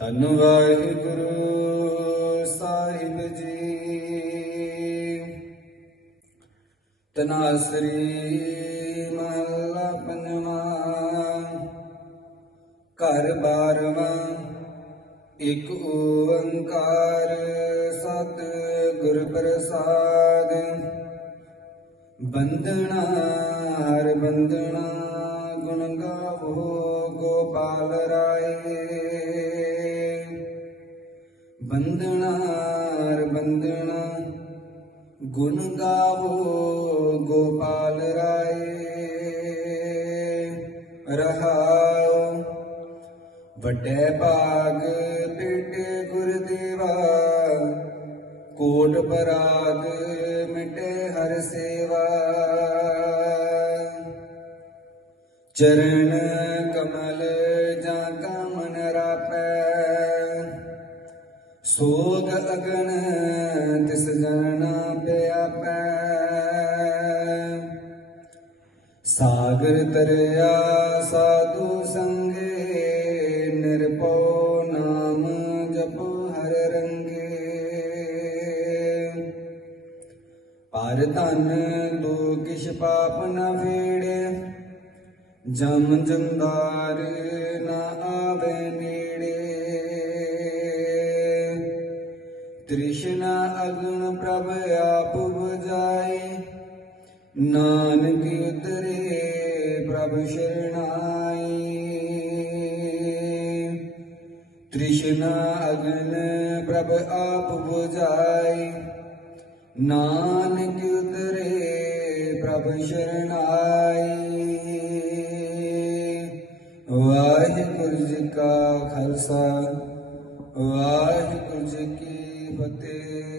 ਧੰਨ ਵਾਹਿਗੁਰੂ ਸਾਹਿਬ ਜੀ। ਤਨਾਸਰੀ ਮਹਲਾ ਪੰਜਵਾ, ਘਰ ਬਾਰਵਾਂ, ਇਕ ਓੰਕਾਰ ਸਤ ਗੁਰ ਪ੍ਰਸਾਦ। ਬੰਦਨਾ ਹਰ ਬੰਦਨਾ ਗੁਣ ਗਾਵੋ ਗੋਪਾਲ ਰਾਏ। ਬੰਦਨਾ ਹਰ ਬੰਦਨਾ, ਗੁਣ ਗਾਵੋ ਗੋਪਾਲ ਰਾਏ। ਰਹਾਉ, ਵੱਡੇ ਭਾਗ ਪੇਟੇ ਗੁਰਦੇਵਾ ਕੋਟ ਪਰਾਗ ਮਿਟੇ ਹਰ ਸੇਵਾ। ਚਰਨ ਕਮਲ ਜਾਂ ਕਾ ਮਨ ਰਾਪੈ ਸੋਗ ਅਗਨ ਤਿਸ ਪਿਆ ਪੈ ਸਾਗਰ ਤਰਿਆ ਸਾਧੂ ਸੰਗੇ, ਨਿਰਭਉ ਨਾਮ ਜਪੋ ਹਰ ਰੰਗੇ। ਪਰ ਧਨ ਤੋ ਕਿਛ ਪਾਪ ਨਾ ਫੇੜੇ, ਜਮ ਜੰਦਾਰ ਨ ਆਵੇ ਨੇੜੇ। ਤ੍ਰਿਸ਼ਨਾ ਅਗਨ ਪ੍ਰਭ ਆਪ 부ਜਾਏ ਨਾਨਕ ਉਤਰੇ ਪ੍ਰਭ ਸ਼ਰਣਾਈ ਤ੍ਰਿਸ਼ਨਾ ਅਗਨ ਪ੍ਰਭ ਆਪ 부ਜਾਏ ਨਾਨਕ ਉਤਰੇ ਪ੍ਰਭ ਸ਼ਰਣਾਈ ਵਾਹਿਗੁਰੂ ਜੀ ਕਾ ਖਾਲਸਾ, ਵਾਹਿਗੁਰੂ ਜੀ ਕੀ ਫਤਿਹ